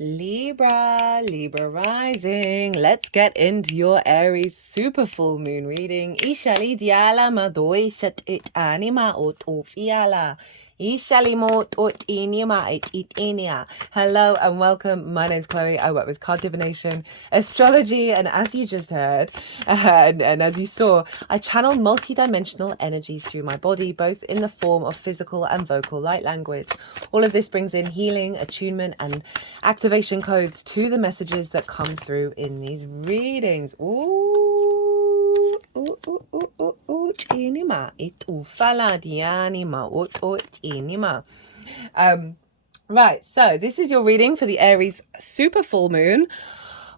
Libra rising. Let's get into your Aries super full moon reading. Ishali diala madoi set it anima ot ofiala. Ishali mot ot inima it inia. Hello and welcome. My name's Chloe. I work with card divination, astrology, and as you just heard, and as you saw, I channel multi-dimensional energies through my body, both in the form of physical and vocal light language. All of this brings in healing, attunement, and activation codes to the messages that come through in these readings. Ooh, ooh, ooh, ooh, ooh, ooh, inima, it ufala dianima, inima. Right, so this is your reading for the Aries super full moon.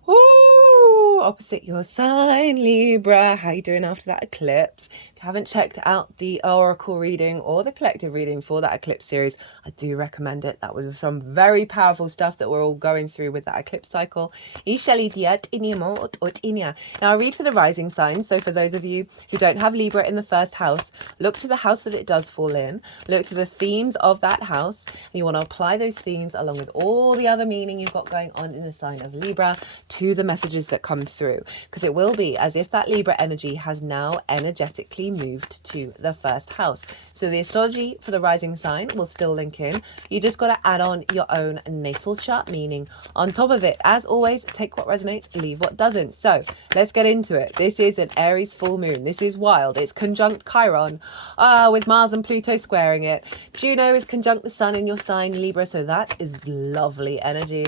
Ooh, opposite your sign, Libra. How you doing after that eclipse? If you haven't checked out the oracle reading or the collective reading for that eclipse series, I do recommend it. That was some very powerful stuff that we're all going through with that eclipse cycle. Now I read for the rising signs. So for those of you who don't have Libra in the first house, look to the house that it does fall in. Look to the themes of that house. And you want to apply those themes along with all the other meaning you've got going on in the sign of Libra to the messages that come through, because it will be as if that Libra energy has now energetically moved to the first house. So the astrology for the rising sign will still link in. You just got to add on your own natal chart meaning on top of it. As always, take what resonates, leave what doesn't. So let's get into it. This is an Aries full moon. This is wild. It's conjunct Chiron with Mars and Pluto squaring it. Juno is conjunct the sun in your sign Libra, so that is lovely energy.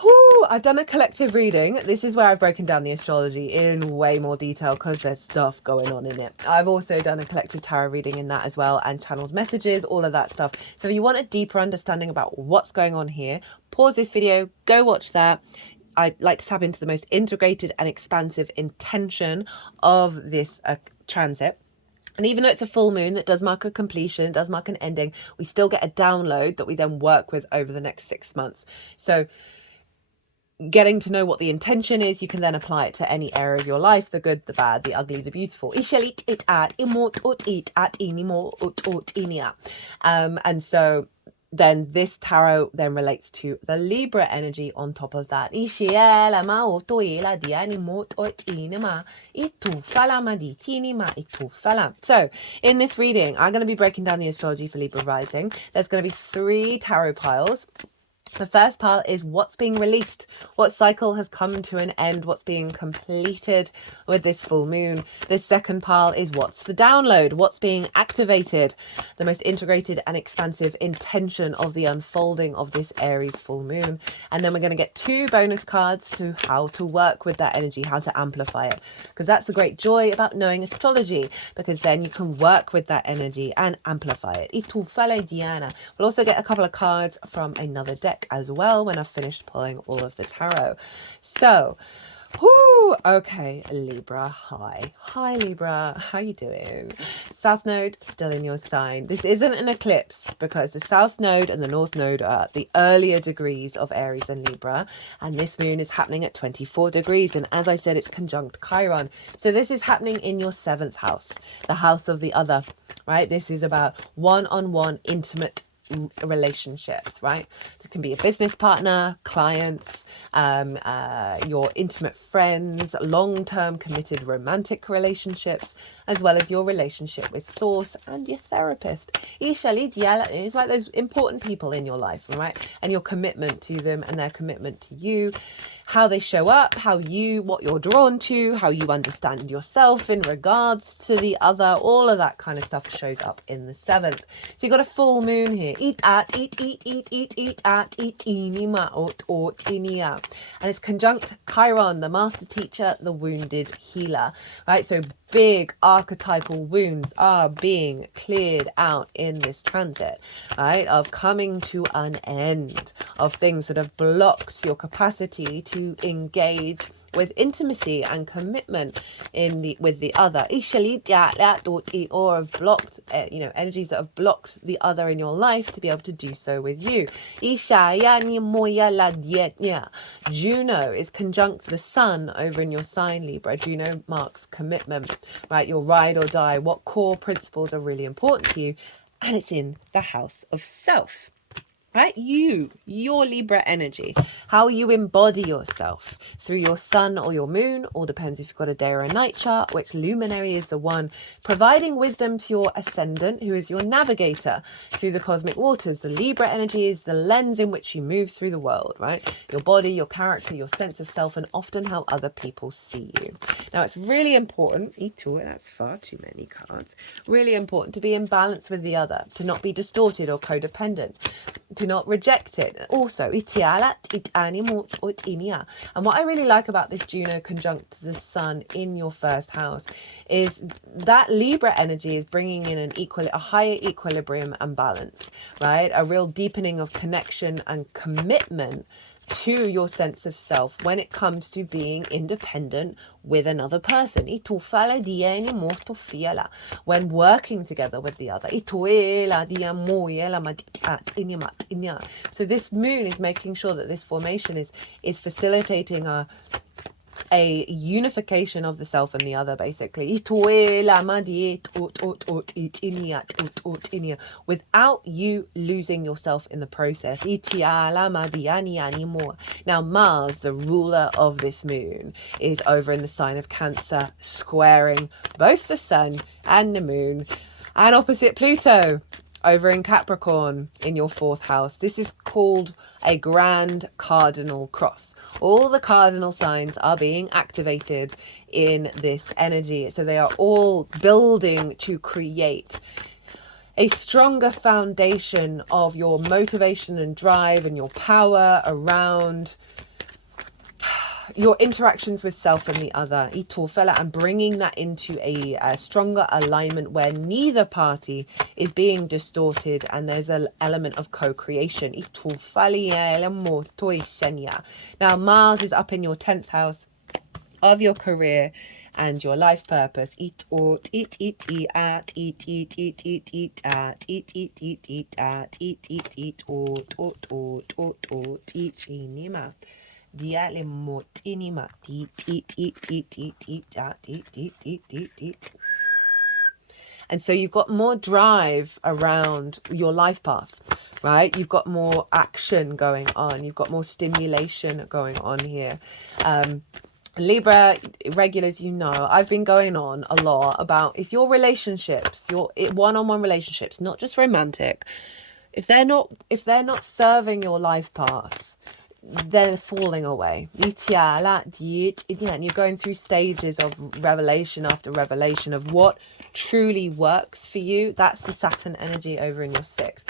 Whew, I've done a collective reading. This is where I've broken down the astrology in way more detail because there's stuff going on in it. I've also done a collective tarot reading in that as well and channeled messages, all of that stuff. So if you want a deeper understanding about what's going on here, pause this video, go watch that. I'd like to tap into the most integrated and expansive intention of this transit. And even though it's a full moon that does mark a completion, it does mark an ending, we still get a download that we then work with over the next 6 months. So getting to know what the intention is, you can then apply it to any area of your life, the good, the bad, the ugly, the beautiful. And so then this tarot then relates to the Libra energy on top of that. So in this reading, I'm going to be breaking down the astrology for Libra rising. There's going to be 3 tarot piles. The first part is what's being released, what cycle has come to an end, what's being completed with this full moon. The second pile is what's the download, what's being activated, the most integrated and expansive intention of the unfolding of this Aries full moon. And then we're going to get 2 bonus cards to how to work with that energy, how to amplify it. Because that's the great joy about knowing astrology, because then you can work with that energy and amplify it. We'll also get a couple of cards from another deck as well when I've finished pulling all of the tarot. So, okay, Libra, hi Libra, how you doing? South node still in your sign. This isn't an eclipse because the South node and the North node are the earlier degrees of Aries and Libra, and this moon is happening at 24 degrees, and as I said, it's conjunct Chiron. So this is happening in your 7th house, the house of the other, right? This is about one-on-one intimate relationships, right? It can be a business partner, clients, your intimate friends, long-term committed romantic relationships, as well as your relationship with source and your therapist. It's like those important people in your life, right? And your commitment to them and their commitment to you, how they show up, what you're drawn to, how you understand yourself in regards to the other, all of that kind of stuff shows up in the 7th. So you've got a full moon here. And it's conjunct Chiron, the master teacher, the wounded healer, right? So big archetypal wounds are being cleared out in this transit, right? Of coming to an end, of things that have blocked your capacity to engage with intimacy and commitment with the other, or have blocked energies that have blocked the other in your life to be able to do so with you. Juno is conjunct the sun over in your sign Libra. Juno marks commitment, right? Your ride or die, what core principles are really important to you, and it's in the house of self. right? Your Libra energy, how you embody yourself through your sun or your moon, all depends if you've got a day or a night chart, which luminary is the one providing wisdom to your ascendant, who is your navigator through the cosmic waters. The Libra energy is the lens in which you move through the world, right? Your body, your character, your sense of self, and often how other people see you. Now, it's really important, that's far too many cards, really important to be in balance with the other, to not be distorted or codependent, to not reject it. Also, and what I really like about this Juno conjunct the sun in your first house is that Libra energy is bringing in a higher equilibrium and balance, right? A real deepening of connection and commitment to your sense of self when it comes to being independent with another person. When working together with the other. So this moon is making sure that this formation is facilitating a unification of the self and the other, basically, without you losing yourself in the process. Now, Mars, the ruler of this moon, is over in the sign of Cancer, squaring both the sun and the moon, and opposite Pluto over in Capricorn in your 4th house. This is called a grand cardinal cross. All the cardinal signs are being activated in this energy. So they are all building to create a stronger foundation of your motivation and drive and your power around your interactions with self and the other, and bringing that into a stronger alignment where neither party is being distorted and there's an element of co-creation. Now, Mars is up in your 10th house of your career and your life purpose. And so you've got more drive around your life path, right? You've got more action going on. You've got more stimulation going on here. Libra regulars, I've been going on a lot about if your relationships, your one-on-one relationships, not just romantic, if they're not serving your life path, they're falling away. And you're going through stages of revelation after revelation of what truly works for you. That's the Saturn energy over in your 6th.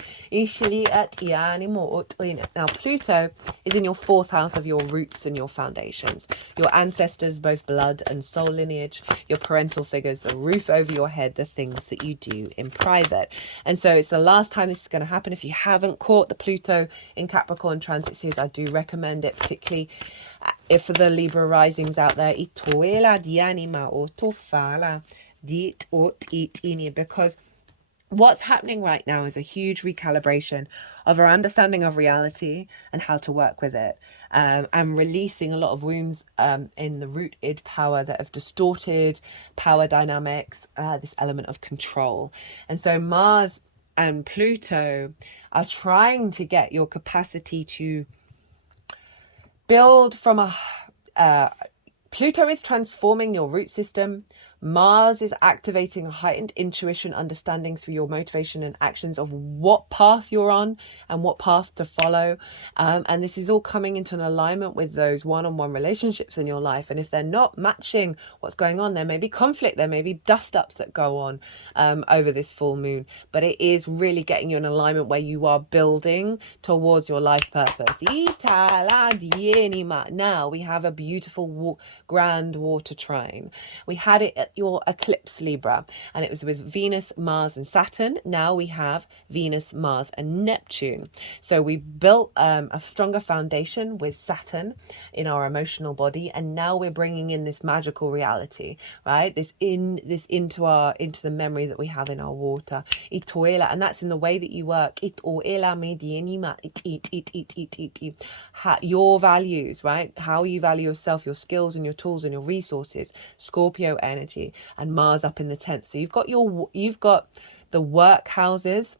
Now, Pluto is in your 4th house of your roots and your foundations, your ancestors, both blood and soul lineage, your parental figures, the roof over your head, the things that you do in private. And so it's the last time this is going to happen. If you haven't caught the Pluto in Capricorn transit series, I do recommend it, particularly if for the Libra risings out there, because what's happening right now is a huge recalibration of our understanding of reality and how to work with it, and releasing a lot of wounds in the rooted power that have distorted power dynamics, this element of control. And so Mars and Pluto are trying to get your capacity to build from Pluto is transforming your root system. Mars is activating a heightened intuition, understanding through your motivation and actions of what path you're on and what path to follow. And this is all coming into an alignment with those one-on-one relationships in your life. And if they're not matching what's going on, there may be conflict, there may be dust-ups that go on over this full moon. But it is really getting you in alignment where you are building towards your life purpose. Now we have a beautiful grand water trine. We had it at your eclipse, Libra, and it was with Venus, Mars and Saturn. Now we have Venus, Mars and Neptune. So we built a stronger foundation with Saturn in our emotional body, and now we're bringing in this magical reality, right? This into the memory that we have in our water. And that's in the way that you work. Your values, right? How you value yourself, your skills and your tools and your resources. Scorpio energy, and Mars up in the 10th. So you've got the work houses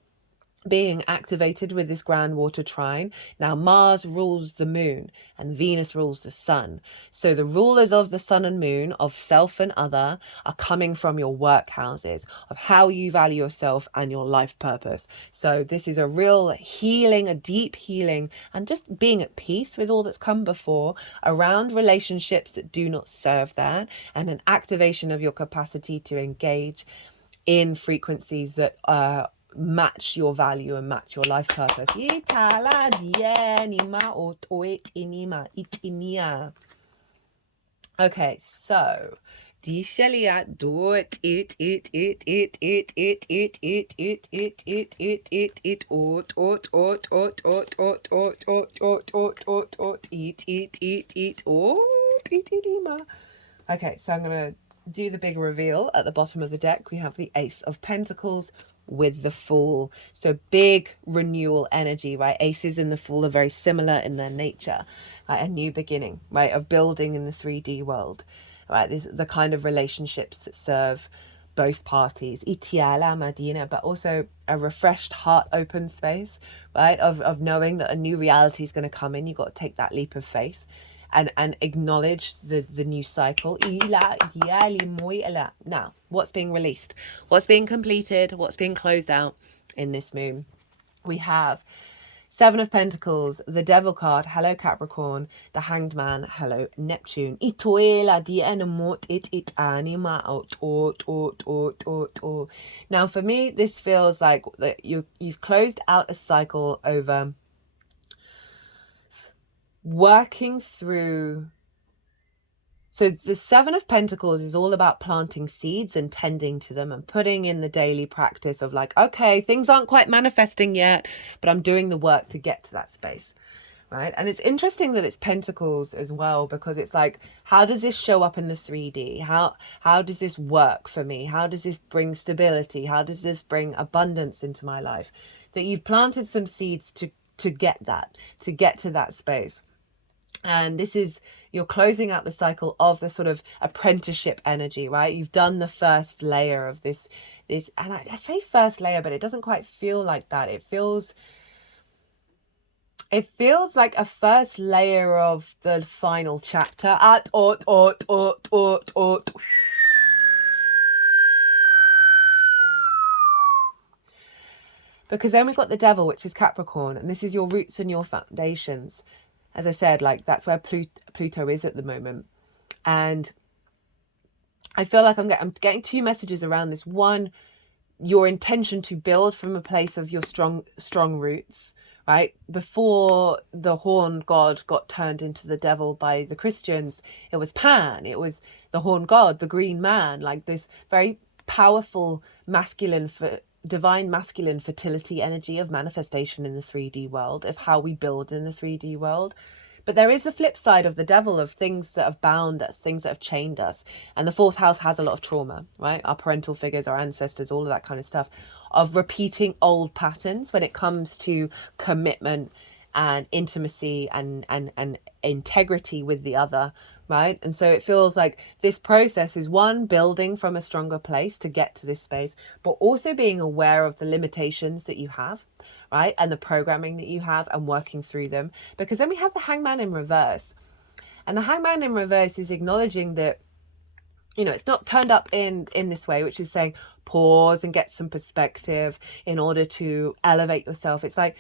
being activated with this grand water trine. Now Mars rules the moon and Venus rules the sun. So the rulers of the sun and moon, of self and other, are coming from your work houses, of how you value yourself and your life purpose. So this is a real healing, a deep healing, and just being at peace with all that's come before around relationships that do not serve that, and an activation of your capacity to engage in frequencies that match your value and match your life purpose. Okay, so okay, so I'm gonna do the big reveal. At the bottom of the deck we have the Ace of Pentacles with the Fool. So big renewal energy, right? Aces and the Fool are very similar in their nature, right? A new beginning, right? Of building in the 3D world, right? These are the kind of relationships that serve both parties, but also a refreshed, heart open space, right? Of knowing that a new reality is going to come in. You've got to take that leap of faith and acknowledge the new cycle. Now, what's being released? What's being completed? What's being closed out in this moon? We have Seven of Pentacles, the Devil card, hello Capricorn, the Hanged Man, hello Neptune. Now for me, this feels like that you've closed out a cycle over working through. So the Seven of Pentacles is all about planting seeds and tending to them and putting in the daily practice of like, okay, things aren't quite manifesting yet, but I'm doing the work to get to that space, right? And it's interesting that it's Pentacles as well, because it's like, how does this show up in the 3D? How does this work for me? How does this bring stability? How does this bring abundance into my life? That you've planted some seeds to get that, to get to that space. And this is, you're closing out the cycle of the sort of apprenticeship energy, right? You've done the first layer of this, and I say first layer, but it doesn't quite feel like that. It feels like a first layer of the final chapter. Because then we've got the Devil, which is Capricorn, and this is your roots and your foundations. As I said, like that's where Pluto is at the moment. And I feel like I'm getting two messages around this. One, your intention to build from a place of your strong roots, right? Before the horned god got turned into the devil by the Christians, it was Pan. It was the horned god, the green man, like this very powerful masculine divine masculine fertility energy of manifestation in the 3D world, of how we build in the 3D world. But there is the flip side of the devil, of things that have bound us, things that have chained us. And the fourth house has a lot of trauma, right? Our parental figures, our ancestors, all of that kind of stuff, of repeating old patterns when it comes to commitment and intimacy and integrity with the other, right? And so it feels like this process is one, building from a stronger place to get to this space, but also being aware of the limitations that you have, right? And the programming that you have and working through them. Because then we have the Hangman in reverse. And the Hangman in reverse is acknowledging that, you know, it's not turned up in this way, which is saying pause and get some perspective in order to elevate yourself. It's like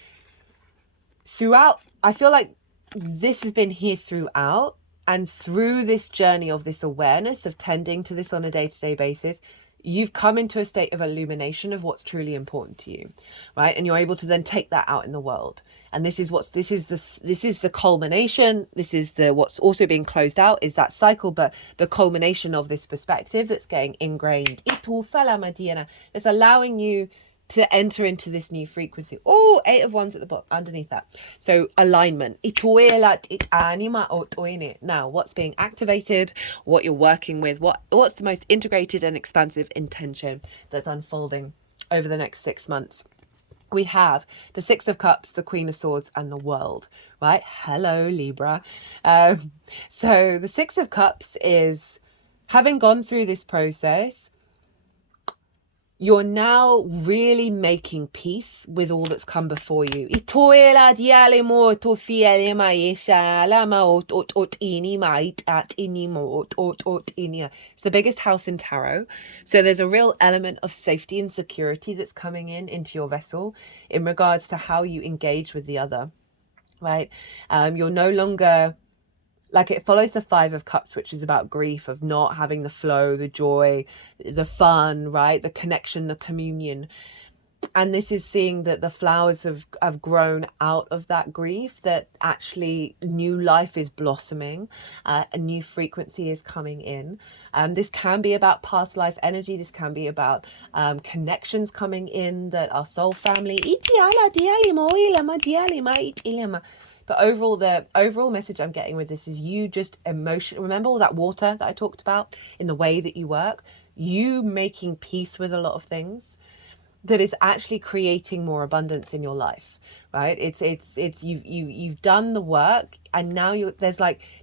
throughout, I feel like this has been here throughout, and through this journey of this awareness of tending to this on a day-to-day basis, you've come into a state of illumination of what's truly important to you, right? And you're able to then take that out in the world. And this is the culmination. This is what's also being closed out is that cycle, but the culmination of this perspective that's getting ingrained. It's allowing you to enter into this new frequency. Oh, 8 of Wands at the bottom, underneath that. So alignment. Now, what's being activated, what you're working with, what's the most integrated and expansive intention that's unfolding over the next 6 months. We have the Six of Cups, the Queen of Swords, and the World, right? Hello, Libra. So the Six of Cups is having gone through this process, you're now really making peace with all that's come before you. It's the biggest house in tarot. So there's a real element of safety and security that's coming into your vessel in regards to how you engage with the other, right? You're no longer... like, it follows the 5 of Cups, which is about grief, of not having the flow, the joy, the fun, right? The connection, the communion. And this is seeing that the flowers have grown out of that grief, that actually new life is blossoming, a new frequency is coming in. This can be about past life energy. This can be about connections coming in that are soul family. But overall, the overall message I'm getting with this is you just remember all that water that I talked about in the way that you work, you making peace with a lot of things that is actually creating more abundance in your life, right? It's you've done the work, and now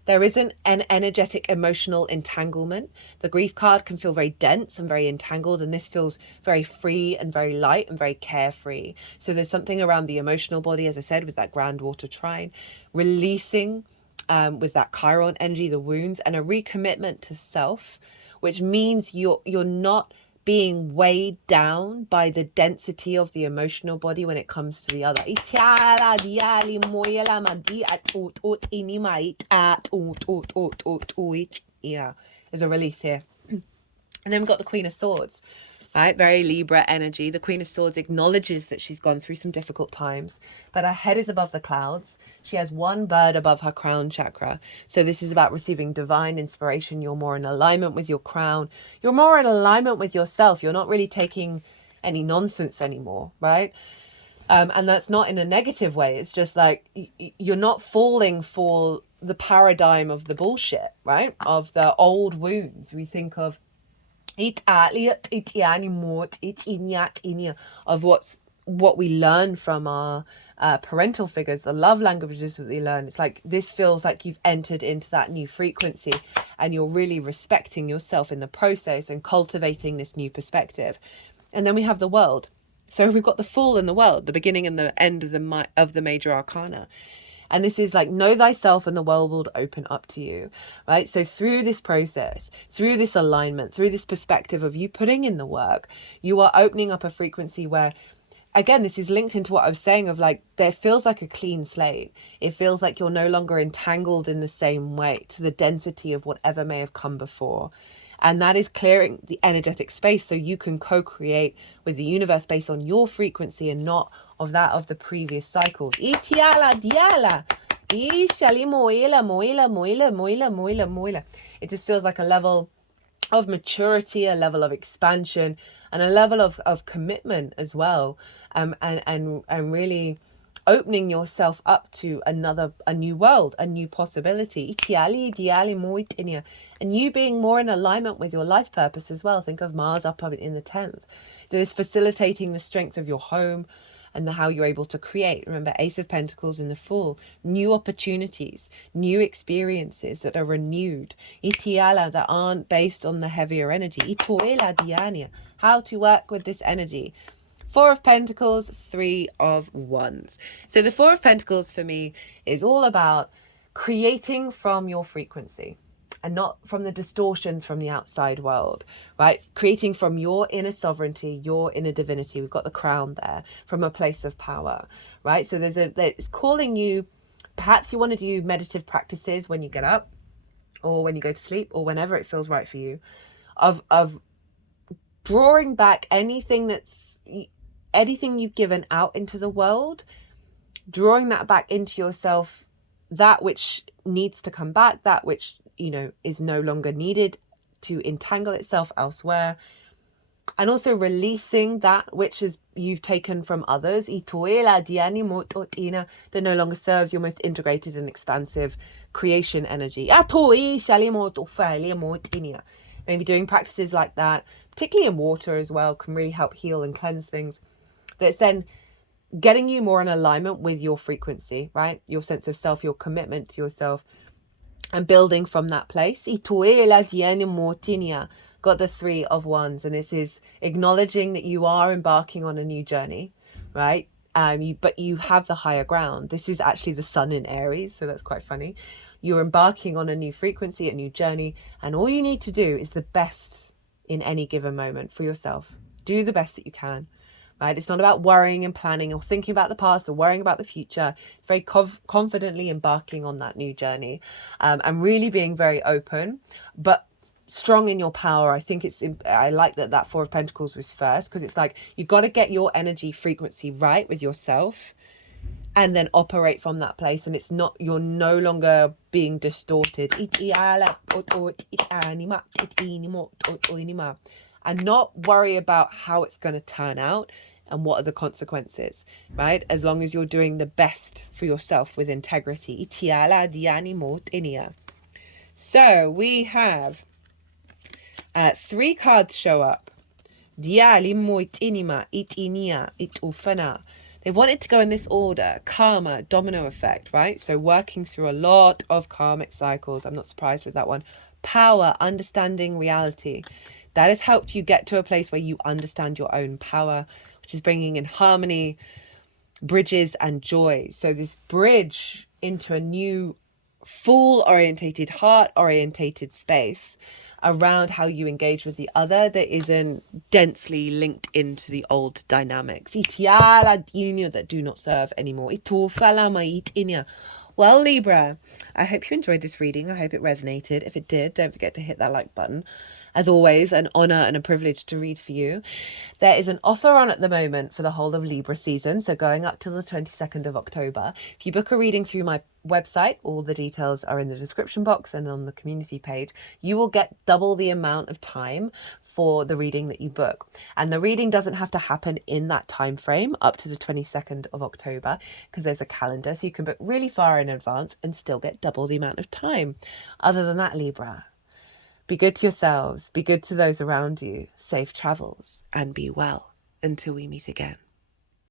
there isn't an energetic emotional entanglement. The grief card can feel very dense and very entangled, and this feels very free and very light and very carefree. So there's something around the emotional body, as I said, with that grand water trine, releasing with that Chiron energy, the wounds, and a recommitment to self, which means you're not being weighed down by the density of the emotional body when it comes to the other. Yeah, there's a release here. And then we've got the Queen of Swords, right? Very Libra energy. The Queen of Swords acknowledges that she's gone through some difficult times, but her head is above the clouds. She has one bird above her crown chakra. So this is about receiving divine inspiration. You're more in alignment with your crown. You're more in alignment with yourself. You're not really taking any nonsense anymore, right? And that's not in a negative way. It's just like you're not falling for the paradigm of the bullshit, right? Of the old wounds. We think of of what we learn from our parental figures, the love languages that we learn. It's like this feels like you've entered into that new frequency, and you're really respecting yourself in the process and cultivating this new perspective. And then we have the world. So we've got the Fool and the world, the beginning and the end of the major arcana. And this is like, know thyself and the world will open up to you, right? So through this process, through this alignment, through this perspective of you putting in the work, you are opening up a frequency where, again, this is linked into what I was saying of like, there feels like a clean slate. It feels like you're no longer entangled in the same way to the density of whatever may have come before. And that is clearing the energetic space so you can co-create with the universe based on your frequency and not of that of the previous cycles. It just feels like a level of maturity, a level of expansion, and a level of commitment as well. And really opening yourself up to a new world, a new possibility. And you being more in alignment with your life purpose as well. Think of Mars up in the 10th. That is facilitating the strength of your home and how you're able to create. Remember, Ace of Pentacles in the Fool. New opportunities, new experiences that are renewed. That aren't based on the heavier energy. How to work with this energy. 4 of Pentacles, 3 of Wands. So the 4 of Pentacles for me is all about creating from your frequency and not from the distortions from the outside world, right? Creating from your inner sovereignty, your inner divinity. We've got the crown there, from a place of power, right? So it's calling you, perhaps you want to do meditative practices when you get up or when you go to sleep or whenever it feels right for you, of drawing back anything you've given out into the world, drawing that back into yourself, that which needs to come back, that which, is no longer needed to entangle itself elsewhere, and also releasing that which you've taken from others, that no longer serves your most integrated and expansive creation energy. Maybe doing practices like that, particularly in water as well, can really help heal and cleanse things. That's then getting you more in alignment with your frequency, right? Your sense of self, your commitment to yourself, and building from that place. got the 3 of Wands, and this is acknowledging that you are embarking on a new journey, right? But you have the higher ground. This is actually the sun in Aries, so that's quite funny. You're embarking on a new frequency, a new journey, and all you need to do is the best in any given moment for yourself. Do the best that you can, right? It's not about worrying and planning or thinking about the past or worrying about the future. It's very confidently embarking on that new journey, and really being very open, but strong in your power. I think I like that 4 of Pentacles was first, because it's like you got to get your energy frequency right with yourself and then operate from that place, and it's not, you're no longer being distorted, and not worry about how it's going to turn out and what are the consequences, right? As long as you're doing the best for yourself with integrity. So we have 3 cards show up. They wanted to go in this order: karma, domino effect, right? So working through a lot of karmic cycles. I'm not surprised with that one. Power, understanding reality. That has helped you get to a place where you understand your own power, which is bringing in harmony, bridges, and joy. So this bridge into a new Fool-orientated, heart-orientated space around how you engage with the other that isn't densely linked into the old dynamics that do not serve anymore. Well, Libra, I hope you enjoyed this reading. I hope it resonated. If it did, don't forget to hit that like button. As always, an honor and a privilege to read for you. There is an offer on at the moment for the whole of Libra season, so going up till the 22nd of October. If you book a reading through my website, all the details are in the description box and on the community page, you will get double the amount of time for the reading that you book. And the reading doesn't have to happen in that time frame up to the 22nd of October, because there's a calendar, so you can book really far in advance and still get double the amount of time. Other than that, Libra, be good to yourselves, be good to those around you, safe travels, and be well until we meet again.